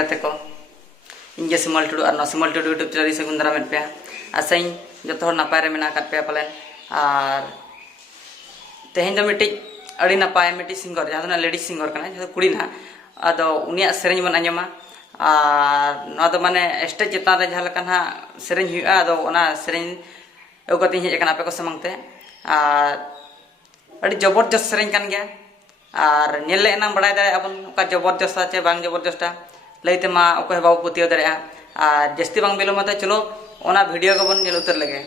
गाते को इंगे सिमल टुडू और सिमल टुडू यूट्यूब चैनल से गुंदरा में पे आसाई जो तो नपाय रे मेना पे पालन और तेहें जो मिट्टी अड़ी नपाय मिट्टी सिंगर जहाँ लेडीज सिंगर कना जहाँ कुड़ी ना अदो उनिया सेरेंज बन आंजमा और माने स्टेज चेतान रे जहाँ लका ना सेरेंज हुआ अदो ओना सेरेंज एगोती हेज कना पे को समंगते अड़ी जबरदस्त सेरेंज कान गया और नेले ना बड़ाय दाड़े अबन का जबरदस्त चे बांग जबरदस्ता लैते मा ओको बाबू पतियो दाड़े और जस्ती बांग बिलोमते चलो ओना वीडियो को बन नेल उतर लगे।